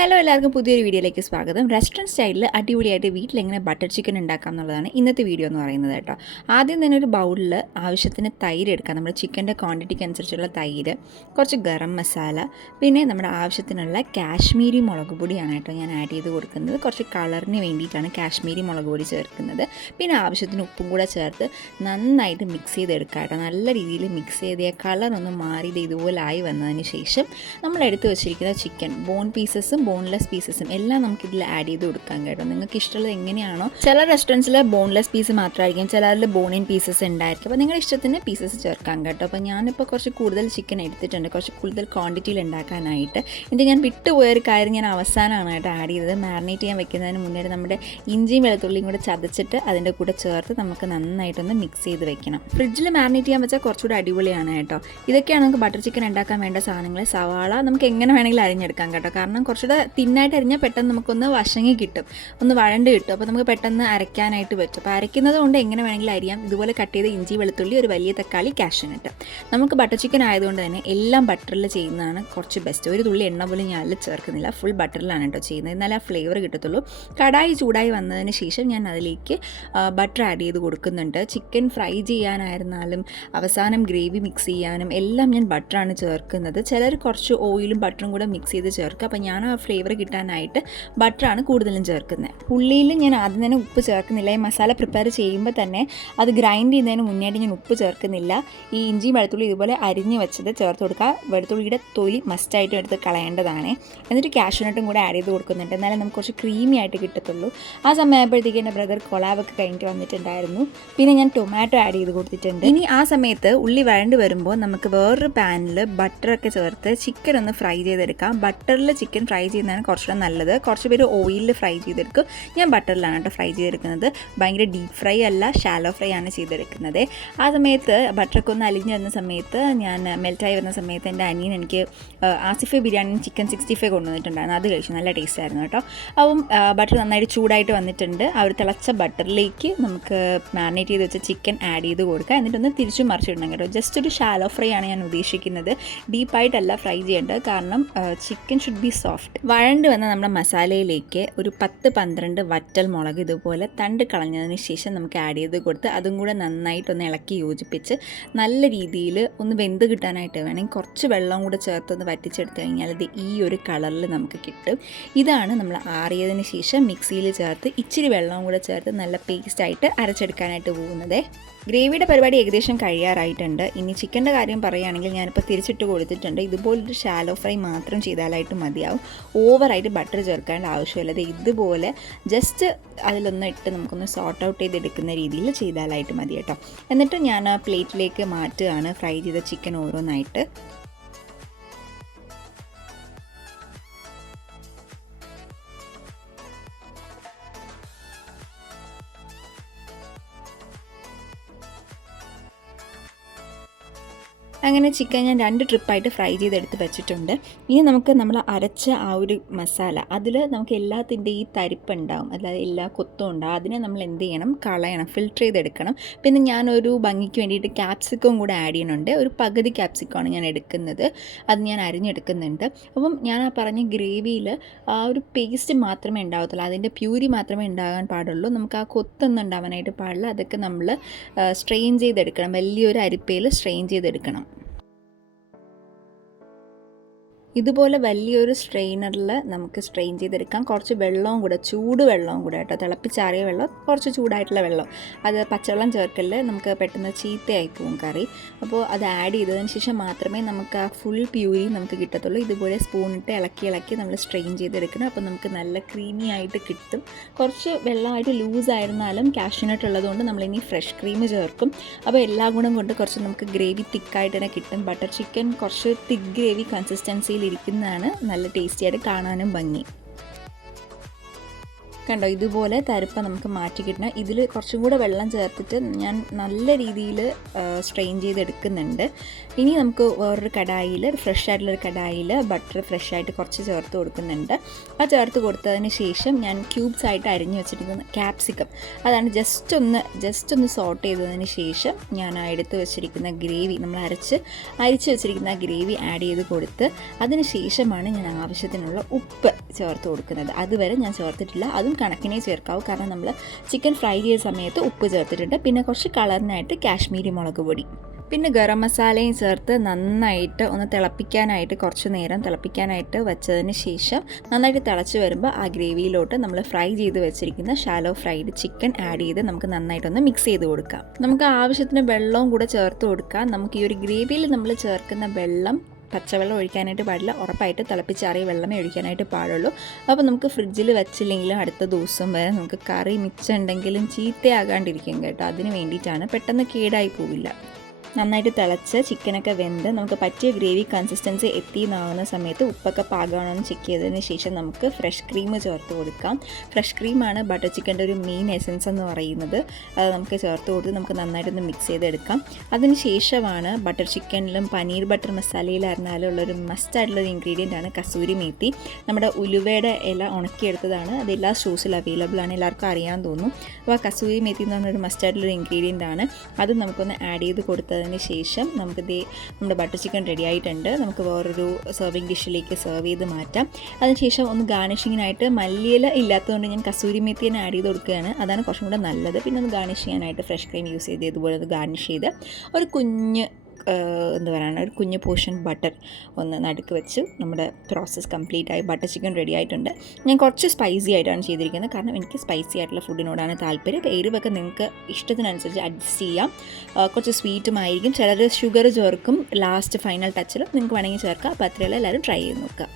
Hello എല്ലാവർക്കും പുതിയൊരു വീഡിയോയിലേക്ക് സ്വാഗതം. റെസ്റ്റോറൻറ്റ് സ്റ്റൈലിൽ അടിപൊളിയായിട്ട് വീട്ടിലെങ്ങനെ ബട്ടർ ചിക്കൻ ഉണ്ടാക്കാം എന്നുള്ളതാണ് ഇന്നത്തെ വീഡിയോ എന്ന് പറയുന്നത് കേട്ടോ. ആദ്യം തന്നെ ഒരു ബൗളിൽ ആവശ്യത്തിന് തൈര് എടുക്കാം. നമ്മുടെ ചിക്കൻ്റെ ക്വാണ്ടിറ്റിക്ക് അനുസരിച്ചുള്ള തൈര്, കുറച്ച് ഗരം മസാല, പിന്നെ നമ്മുടെ ആവശ്യത്തിനുള്ള കാശ്മീരി മുളക് പൊടിയാണ് കേട്ടോ ഞാൻ ആഡ് ചെയ്ത് കൊടുക്കുന്നത്. കുറച്ച് കളറിന് വേണ്ടിയിട്ടാണ് കാശ്മീരി മുളക് പൊടി ചേർക്കുന്നത്. പിന്നെ ആവശ്യത്തിന് ഉപ്പും കൂടെ ചേർത്ത് നന്നായിട്ട് മിക്സ് ചെയ്തെടുക്കുക കേട്ടോ. നല്ല രീതിയിൽ മിക്സ് ചെയ്ത് കളറൊന്ന് മാറിയത് ഇതുപോലെ ആയി വന്നതിന് ശേഷം നമ്മൾ എടുത്ത് വെച്ചിരിക്കുന്ന ചിക്കൻ ബോൺ പീസസും ബോൺലെസ് പീസസും എല്ലാം നമുക്കിതിൽ ആഡ് ചെയ്ത് കൊടുക്കാൻ കേട്ടോ. നിങ്ങൾക്ക് ഇഷ്ടമുള്ളത് എങ്ങനെയാണോ, ചില റെസ്റ്റോറൻറ്റ്സിൽ ബോൺലെസ് പീസ് മാത്രമായിരിക്കും, ചിലതിൽ ബോണിൻ പീസസ് ഉണ്ടായിരിക്കും. അപ്പോൾ നിങ്ങളുടെ ഇഷ്ടത്തിന് പീസസ് ചേർക്കാൻ കേട്ടോ. അപ്പോൾ ഞാനിപ്പോൾ കുറച്ച് കൂടുതൽ ചിക്കൻ എടുത്തിട്ടുണ്ട്, കുറച്ച് കൂടുതൽ ക്വാണ്ടിറ്റിയിൽ ഉണ്ടാക്കാനായിട്ട്. ഇത് ഞാൻ വിട്ടുപോയൊരു കാര്യം ഞാൻ അവസാനമാണ് കേട്ടോ ആഡ് ചെയ്തത്. മാരിനേറ്റ് ചെയ്യാൻ വെക്കുന്നതിന് മുന്നേ നമ്മുടെ ഇഞ്ചിയും വെളുത്തുള്ളിയും കൂടെ ചതച്ചിട്ട് അതിൻ്റെ കൂടെ ചേർത്ത് നമുക്ക് നന്നായിട്ടൊന്ന് മിക്സ് ചെയ്ത് വെക്കണം. ഫ്രിഡ്ജിൽ മാരിനേറ്റ് ചെയ്യാൻ വെച്ചാൽ കുറച്ചുകൂടി അടിപൊളിയാണ് കേട്ടോ. ഇതൊക്കെയാണ് നമുക്ക് ബട്ടർ ചിക്കൻ ഉണ്ടാക്കാൻ വേണ്ട സാധനങ്ങൾ. സവാള നമുക്ക് എങ്ങനെ വേണമെങ്കിലും അരിഞ്ഞെടുക്കാം കേട്ടോ. കാരണം കുറച്ചുകൂടെ തിന്നായിട്ട് അരിഞ്ഞാൽ പെട്ടെന്ന് നമുക്കൊന്ന് വശങ്ങി കിട്ടും, ഒന്ന് വഴണ്ട് കിട്ടും. അപ്പോൾ നമുക്ക് പെട്ടെന്ന് അരയ്ക്കാനായിട്ട് പറ്റും. അപ്പോൾ അരയ്ക്കുന്നത് കൊണ്ട് എങ്ങനെ വേണമെങ്കിലും അരിയാം. ഇതുപോലെ കട്ട് ചെയ്ത് ഇഞ്ചി വെളുത്തുള്ളി, ഒരു വലിയ തക്കാളി, കാഷ്യൂനട്ട്. നമുക്ക് ബട്ടർ ചിക്കൻ ആയതുകൊണ്ട് തന്നെ എല്ലാം ബട്ടറിൽ ചെയ്യുന്നതാണ് കുറച്ച് ബെസ്റ്റ്. ഒരു തുള്ളി എണ്ണ പോലും ഞാൻ അതിൽ ചേർക്കുന്നില്ല, ഫുൾ ബട്ടറിലാണ് കേട്ടോ ചെയ്യുന്നത്. എന്നാലേ ആ ഫ്ലേവർ കിട്ടത്തുള്ളൂ. കടായി ചൂടായി വന്നതിന് ശേഷം ഞാൻ അതിലേക്ക് ബട്ടർ ആഡ് ചെയ്ത് കൊടുക്കുന്നുണ്ട്. ചിക്കൻ ഫ്രൈ ചെയ്യാനായിരുന്നാലും അവസാനം ഗ്രേവി മിക്സ് ചെയ്യാനും എല്ലാം ഞാൻ ബട്ടറാണ് ചേർക്കുന്നത്. ചിലർ കുറച്ച് ഓയിലും ബട്ടറും കൂടെ മിക്സ് ചെയ്ത് ചേർക്കുക. അപ്പോൾ ഞാൻ ആ ഫ്ലേവർ കിട്ടാനായിട്ട് ബട്ടറാണ് കൂടുതലും ചേർക്കുന്നത്. ഉള്ളിയിൽ ഞാൻ ആദ്യം തന്നെ ഉപ്പ് ചേർക്കുന്നില്ല. ഈ മസാല പ്രിപ്പയർ ചെയ്യുമ്പോൾ തന്നെ അത് ഗ്രൈൻഡ് ചെയ്യുന്നതിന് മുന്നേയായിട്ട് ഞാൻ ഉപ്പ് ചേർക്കുന്നില്ല. ഈ ഇഞ്ചിയും വെളുത്തുള്ളി ഇതുപോലെ അരിഞ്ഞ് വെച്ചത് ചേർത്ത് കൊടുക്കുക. വെളുത്തുള്ളിയുടെ തൊലി മസ്റ്റായിട്ടും എടുത്ത് കളയേണ്ടതാണ്. എന്നിട്ട് കാഷ്യൂനട്ടും കൂടെ ആഡ് ചെയ്ത് കൊടുക്കുന്നുണ്ട്. എന്നാലും നമുക്ക് കുറച്ച് ക്രീമി ആയിട്ട് കിട്ടത്തുള്ളൂ. ആ സമയമായപ്പോഴത്തേക്ക് എൻ്റെ ബ്രദർ കൊളാബൊക്കെ കഴിഞ്ഞിട്ട് വന്നിട്ടുണ്ടായിരുന്നു. പിന്നെ ഞാൻ ടൊമാറ്റോ ആഡ് ചെയ്ത് കൊടുത്തിട്ടുണ്ട്. ഇനി ആ സമയത്ത് ഉള്ളി വഴണ്ട് വരുമ്പോൾ നമുക്ക് വേറൊരു പാനിൽ ബട്ടറൊക്കെ ചേർത്ത് ചിക്കൻ ഒന്ന് ഫ്രൈ ചെയ്തെടുക്കാം. ബട്ടറിൽ ചിക്കൻ ഫ്രൈ ചെയ്യുന്നതാണ് കുറച്ചുകൂടെ നല്ലത്. കുറച്ച് പേര് ഓയിലിൽ ഫ്രൈ ചെയ്തെടുക്കും. ഞാൻ ബട്ടറിലാണ് കേട്ടോ ഫ്രൈ ചെയ്തെടുക്കുന്നത്. ഭയങ്കര ഡീപ്പ് ഫ്രൈ അല്ല, ഷാലോ ഫ്രൈ ആണ് ചെയ്തെടുക്കുന്നത്. ആ സമയത്ത് ബട്ടറൊക്കെ ഒന്ന് അലിഞ്ഞ് വരുന്ന സമയത്ത്, ഞാൻ മെൽറ്റായി വരുന്ന സമയത്ത് എൻ്റെ അനിയൻ എനിക്ക് ആസിഫ് ബിരിയാണി ചിക്കൻ 65 കൊണ്ടുവന്നിട്ടുണ്ടായിരുന്നു. അത് കഴിച്ചു, നല്ല ടേസ്റ്റ് ആയിരുന്നു കേട്ടോ. അപ്പം ബട്ടർ നന്നായിട്ട് ചൂടായിട്ട് വന്നിട്ടുണ്ട്. ആ ഒരു തിളച്ച ബട്ടറിലേക്ക് നമുക്ക് മാരിനേറ്റ് ചെയ്ത് വെച്ച ചിക്കൻ ആഡ് ചെയ്ത് കൊടുക്കുക. എന്നിട്ടൊന്ന് തിരിച്ചും മറിച്ചിടണം കേട്ടോ. ജസ്റ്റ് ഒരു ഷാലോ ഫ്രൈ ആണ് ഞാൻ ഉദ്ദേശിക്കുന്നത്, ഡീപ്പായിട്ടല്ല ഫ്രൈ ചെയ്യേണ്ടത്. കാരണം ചിക്കൻ ഷുഡ് ബി സോഫ്റ്റ്. വഴണ്ട് വന്ന നമ്മുടെ മസാലയിലേക്ക് ഒരു 10-12 വറ്റൽ മുളക് ഇതുപോലെ തണ്ട് കളഞ്ഞതിന് ശേഷം നമുക്ക് ആഡ് ചെയ്ത് കൊടുത്ത് അതും കൂടെ നന്നായിട്ടൊന്ന് ഇളക്കി യോജിപ്പിച്ച് നല്ല രീതിയിൽ ഒന്ന് വെന്ത് കിട്ടാനായിട്ട് വേണമെങ്കിൽ കുറച്ച് വെള്ളം കൂടെ ചേർത്തൊന്ന് വറ്റിച്ചെടുത്ത് കഴിഞ്ഞാൽ ഇത് ഈ ഒരു കളറിൽ നമുക്ക് കിട്ടും. ഇതാണ് നമ്മൾ ആറിയതിന് ശേഷം മിക്സിയിൽ ചേർത്ത് ഇച്ചിരി വെള്ളം കൂടെ ചേർത്ത് നല്ല പേസ്റ്റായിട്ട് അരച്ചെടുക്കാനായിട്ട് പോകുന്നത്. ഗ്രേവിയുടെ പരിപാടി ഏകദേശം കഴിയാറായിട്ടുണ്ട്. ഇനി ചിക്കൻ്റെ കാര്യം പറയുകയാണെങ്കിൽ ഞാനിപ്പോൾ തിരിച്ചിട്ട് കൊടുത്തിട്ടുണ്ട്. ഇതുപോലൊരു ഷാലോ ഫ്രൈ മാത്രം ചെയ്താലായിട്ട് മതിയാവും. ഓവറായിട്ട് ബട്ടർ ചേർക്കേണ്ട ആവശ്യമില്ല. ഇതുപോലെ ജസ്റ്റ് അതിലൊന്ന് ഇട്ട് നമുക്കൊന്ന് സോർട്ട് ഔട്ട് ചെയ്തെടുക്കുന്ന രീതിയിൽ ചെയ്താലായിട്ട് മതി കേട്ടോ. എന്നിട്ട് ഞാൻ ആ പ്ലേറ്റിലേക്ക് മാറ്റുകയാണ് ഫ്രൈ ചെയ്ത ചിക്കൻ ഓരോന്നായിട്ട്. അങ്ങനെ ചിക്കൻ ഞാൻ 2 ട്രിപ്പായിട്ട് ഫ്രൈ ചെയ്തെടുത്ത് വെച്ചിട്ടുണ്ട്. ഇനി നമുക്ക് നമ്മൾ അരച്ച ആ ഒരു മസാല, അതിൽ നമുക്ക് എല്ലാത്തിൻ്റെ ഈ തരിപ്പുണ്ടാവും, അതായത് എല്ലാ കൊത്തും ഉണ്ടാവും. അതിനെ നമ്മൾ എന്ത് ചെയ്യണം, കളയണം, ഫിൽറ്റർ ചെയ്തെടുക്കണം. പിന്നെ ഞാനൊരു ഭംഗിക്ക് വേണ്ടിയിട്ട് ക്യാപ്സിക്കം കൂടെ ആഡ് ചെയ്യുന്നുണ്ട്. ഒരു പകുതി ക്യാപ്സിക്കമാണ് ഞാൻ എടുക്കുന്നത്, അത് ഞാൻ അരിഞ്ഞെടുക്കുന്നുണ്ട്. അപ്പം ഞാൻ ആ പറഞ്ഞ ഗ്രേവിയിൽ ആ ഒരു പേസ്റ്റ് മാത്രമേ ഉണ്ടാവത്തുള്ളൂ, അതിൻ്റെ പ്യൂരി മാത്രമേ ഉണ്ടാകാൻ പാടുള്ളൂ. നമുക്ക് ആ കൊത്തൊന്നും ഉണ്ടാവാനായിട്ട് പാടില്ല. അതൊക്കെ നമ്മൾ സ്ട്രെയിൻ ചെയ്തെടുക്കണം, വലിയൊരു അരിപ്പയിൽ സ്ട്രെയിൻ ചെയ്തെടുക്കണം. ഇതുപോലെ വലിയൊരു സ്ട്രെയിനറിൽ നമുക്ക് സ്ട്രെയിൻ ചെയ്തെടുക്കാം. കുറച്ച് വെള്ളവും കൂടെ, ചൂട് വെള്ളവും കൂടെ കേട്ടോ, തിളപ്പിച്ചാറിയ വെള്ളം, കുറച്ച് ചൂടായിട്ടുള്ള വെള്ളം. അത് പച്ചവെള്ളം ചേർക്കല്, നമുക്ക് പെട്ടെന്ന് ചീത്തയായി പോകും കറി. അപ്പോൾ അത് ആഡ് ചെയ്തതിന് ശേഷം മാത്രമേ നമുക്ക് ആ ഫുൾ പ്യൂരി നമുക്ക് കിട്ടത്തുള്ളൂ. ഇതുപോലെ സ്പൂണിട്ട് ഇളക്കി നമ്മൾ സ്ട്രെയിൻ ചെയ്തെടുക്കണം. അപ്പോൾ നമുക്ക് നല്ല ക്രീമി ആയിട്ട് കിട്ടും. കുറച്ച് വെള്ളമായിട്ട് ലൂസായിരുന്നാലും കാഷ്യൂനട്ട് ഉള്ളതുകൊണ്ട് നമ്മളിനി ഫ്രഷ് ക്രീം ചേർക്കും. അപ്പോൾ എല്ലാ ഗുണം കൊണ്ട് കുറച്ച് നമുക്ക് ഗ്രേവി തിക്കായിട്ട് തന്നെ കിട്ടും. ബട്ടർ ചിക്കൻ കുറച്ച് തിക്ക് ഗ്രേവി കൺസിസ്റ്റൻസിയിൽ ഇരിക്കുന്നതാണ് നല്ല ടേസ്റ്റിയായിട്ട് കാണാനും ഭംഗി. കണ്ടോ, ഇതുപോലെ തരിപ്പ നമുക്ക് മാറ്റി കിട്ടണം. ഇതിൽ കുറച്ചും കൂടെ വെള്ളം ചേർത്തിട്ട് ഞാൻ നല്ല രീതിയിൽ സ്ട്രെയിൻ ചെയ്തെടുക്കുന്നുണ്ട്. ഇനി നമുക്ക് വേറൊരു കടായിൽ, ഫ്രഷ് ആയിട്ടുള്ളൊരു കടായിൽ ബട്ടർ ഫ്രഷ് ആയിട്ട് കുറച്ച് ചേർത്ത് കൊടുക്കുന്നുണ്ട്. ആ ചേർത്ത് കൊടുത്തതിന് ശേഷം ഞാൻ ക്യൂബ്സ് ആയിട്ട് അരിഞ്ഞു വെച്ചിരിക്കുന്ന ക്യാപ്സിക്കം, അതാണ് ജസ്റ്റ് ഒന്ന് സോട്ട് ചെയ്തതിന് ശേഷം ഞാൻ എടുത്ത് വെച്ചിരിക്കുന്ന ഗ്രേവി, നമ്മൾ അരിച്ച് വെച്ചിരിക്കുന്ന ഗ്രേവി ആഡ് ചെയ്ത് കൊടുത്ത് അതിന് ശേഷമാണ് ഞാൻ ആവശ്യത്തിനുള്ള ഉപ്പ് ചേർത്ത് കൊടുക്കുന്നത്. അതുവരെ ഞാൻ ചേർത്തിട്ടില്ല. അതും കണക്കിനെ ചേർക്കാവൂ, കാരണം നമ്മൾ ചിക്കൻ ഫ്രൈ ചെയ്ത സമയത്ത് ഉപ്പ് ചേർത്തിട്ടുണ്ട്. പിന്നെ കുറച്ച് കളറിനായിട്ട് കാശ്മീരി മുളക് പൊടി, പിന്നെ ഗരം മസാലയും ചേർത്ത് നന്നായിട്ട് ഒന്ന് തിളപ്പിക്കാനായിട്ട് കുറച്ച് നേരം തിളപ്പിക്കാനായിട്ട് വെച്ചതിന് ശേഷം നന്നായിട്ട് തിളച്ച് വരുമ്പോൾ ആ ഗ്രേവിയിലോട്ട് നമ്മൾ ഫ്രൈ ചെയ്ത് വെച്ചിരിക്കുന്ന ഷാലോ ഫ്രൈഡ് ചിക്കൻ ആഡ് ചെയ്ത് നമുക്ക് നന്നായിട്ടൊന്ന് മിക്സ് ചെയ്ത് കൊടുക്കാം. നമുക്ക് ആവശ്യത്തിന് വെള്ളവും കൂടെ ചേർത്ത് കൊടുക്കാം. നമുക്ക് ഈ ഒരു ഗ്രേവിയിൽ നമ്മൾ ചേർക്കുന്ന വെള്ളം പച്ചവെള്ളം ഒഴിക്കാനായിട്ട് പാടില്ല, ഉറപ്പായിട്ട് തിളപ്പിച്ചാറിയ വെള്ളമേ ഒഴിക്കാനായിട്ട് പാടുള്ളൂ. അപ്പോൾ നമുക്ക് ഫ്രിഡ്ജിൽ വെച്ചില്ലെങ്കിലും അടുത്ത ദിവസം വരെ നമുക്ക് കറി മിച്ചമുണ്ടെങ്കിലും ചീത്തയാകാണ്ടിരിക്കും കേട്ടോ. അതിന് വേണ്ടിയിട്ടാണ്, പെട്ടെന്ന് കേടായി പോവില്ല. നന്നായിട്ട് തിളച്ച് ചിക്കനൊക്കെ വെന്ത് നമുക്ക് പറ്റിയ ഗ്രേവി കൺസിസ്റ്റൻസി എത്തിയെന്നാകുന്ന സമയത്ത് ഉപ്പൊക്കെ പാകമാണോ എന്ന് ചെക്ക് ചെയ്തതിന് ശേഷം നമുക്ക് ഫ്രഷ് ക്രീം ചേർത്ത് കൊടുക്കാം. ഫ്രഷ് ക്രീമാണ് ബട്ടർ ചിക്കൻ്റെ ഒരു മെയിൻ എസൻസ് എന്ന് പറയുന്നത്. അത് നമുക്ക് ചേർത്ത് കൊടുത്ത് നമുക്ക് നന്നായിട്ടൊന്ന് മിക്സ് ചെയ്തെടുക്കാം. അതിന് ശേഷമാണ് ബട്ടർ ചിക്കനിലും പനീർ ബട്ടർ മസാലയിലായിരുന്നാലും ഉള്ളൊരു മസ്റ്റായിട്ടുള്ളൊരു ഇൻഗ്രീഡിയൻ്റ് ആണ് കസൂരി മേത്തി. നമ്മുടെ ഉലുവയുടെ ഇല ഉണക്കിയെടുത്തതാണ്. അത് എല്ലാ സ്റ്റോഴ്സിലും അവൈലബിൾ ആണ്, എല്ലാവർക്കും അറിയാൻ തോന്നും. അപ്പോൾ കസൂരി മേത്തി എന്ന് പറഞ്ഞൊരു മസ്റ്റായിട്ടുള്ളൊരു ഇൻഗ്രീഡിയൻ്റ് ആണ്. അത് നമുക്കൊന്ന് ആഡ് ചെയ്ത് കൊടുത്തതിന് ശേഷം നമ്മുടെ ബട്ടർ ചിക്കൻ റെഡി ആയിട്ടുണ്ട്. നമുക്ക് വേറൊരു സെർവിങ് ഡിഷിലേക്ക് സെർവ് ചെയ്ത് മാറ്റാം. അതിനുശേഷം ഒന്ന് ഗാർണിഷിങ്ങിനായിട്ട് മല്ലിയില ഇല്ലാത്തതുകൊണ്ട് ഞാൻ കസൂരി മേത്തി തന്നെ ആഡ് ചെയ്ത് കൊടുക്കുകയാണ്. അതാണ് കുറച്ചും കൂടെ നല്ലത്. പിന്നെ ഒന്ന് ഗാർണിഷ് ചെയ്യാനായിട്ട് ഫ്രഷ് ക്രീം യൂസ് ചെയ്ത് ഇതുപോലെ ഒന്ന് ഗാർണിഷ് ചെയ്ത് ഒരു കുഞ്ഞ് പോർഷൻ ബട്ടർ ഒന്ന് നടുക്ക് വെച്ച് നമ്മുടെ പ്രോസസ്സ് കംപ്ലീറ്റ് ആയി. ബട്ടർ ചിക്കൻ റെഡി ആയിട്ടുണ്ട്. ഞാൻ കുറച്ച് സ്പൈസി ആയിട്ടാണ് ചെയ്തിരിക്കുന്നത്, കാരണം എനിക്ക് സ്പൈസി ആയിട്ടുള്ള ഫുഡിനോടാണ് താല്പര്യം. അപ്പോൾ എരിവൊക്കെ നിങ്ങൾക്ക് ഇഷ്ടത്തിനനുസരിച്ച് അഡ്ജസ്റ്റ് ചെയ്യാം. കുറച്ച് സ്വീറ്റുമായിരിക്കും, ചിലർ ഷുഗർ ചേർക്കും ലാസ്റ്റ് ഫൈനൽ ടച്ചിൽ, നിങ്ങൾക്ക് വേണമെങ്കിൽ ചേർക്കാം. അപ്പോൾ അത്രയുള്ള എല്ലാവരും ട്രൈ ചെയ്ത് നോക്കുക.